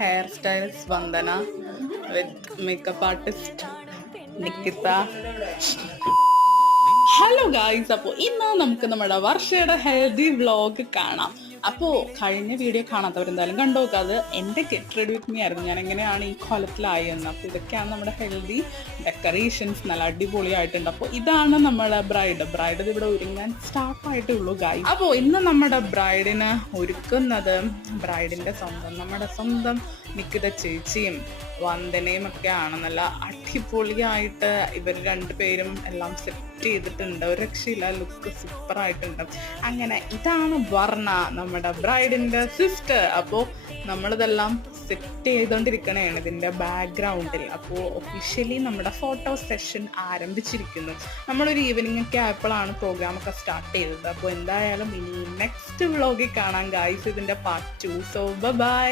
Hair stylist Vandana with makeup artist Nikita. Hello guys, അപ്പോൾ ഇന്ന് നമുക്ക് നമ്മുടെ വർഷയുടെ ഹെൽത്തി വ്ളോഗ് കാണാം. അപ്പോൾ കഴിഞ്ഞ വീഡിയോ കാണാത്തവരെന്തായാലും കണ്ടോക്കുക. അത് എൻ്റെ ഗെറ്റ് റെഡി വിത്ത് മീ ആയിരുന്നു, ഞാൻ എങ്ങനെയാണ് ഈ കൊലത്തിലായെന്ന്. അപ്പോൾ ഇതൊക്കെയാണ് നമ്മുടെ ഹെൽത്തി ഡെക്കറേഷൻസ്, നല്ല അടിപൊളിയായിട്ടുണ്ട്. അപ്പോൾ ഇതാണ് നമ്മുടെ ബ്രൈഡ് ഇവിടെ ഒരുങ്ങാൻ സ്റ്റാർട്ടായിട്ടേ ഉള്ളൂ ഗായ്സ്. അപ്പോൾ ഇന്ന് നമ്മുടെ ബ്രൈഡിന് ഒരുക്കുന്നത് നമ്മുടെ സ്വന്തം നിക്കിത ചേച്ചിയും വന്ദനയും ഒക്കെയാണ്. നല്ല അടിപൊളിയായിട്ട് ഇവർ രണ്ടുപേരും എല്ലാം സെറ്റ് ചെയ്തിട്ടുണ്ട്. ഒരു രക്ഷയില്ല, ലുക്ക് സൂപ്പറായിട്ടുണ്ട്. അങ്ങനെ ഇതാണ് വർണ്ണ, നമ്മുടെ ബ്രൈഡിൻ്റെ സിസ്റ്റർ. അപ്പോൾ നമ്മളിതെല്ലാം സെറ്റ് ചെയ്തുകൊണ്ടിരിക്കണേണ് ഇതിൻ്റെ ബാക്ക്ഗ്രൗണ്ടിൽ. അപ്പോൾ ഒഫീഷ്യലി നമ്മുടെ ഫോട്ടോ സെഷൻ ആരംഭിച്ചിരിക്കുന്നു. നമ്മളൊരു ഈവനിങ് ഒക്കെ ആയപ്പോഴാണ് പ്രോഗ്രാമൊക്കെ സ്റ്റാർട്ട് ചെയ്തത്. അപ്പോൾ എന്തായാലും ഇനി നെക്സ്റ്റ് വ്ളോഗിൽ കാണാം ഗായ്സ്, ഇതിൻ്റെ പാർട്ട് 2. So by.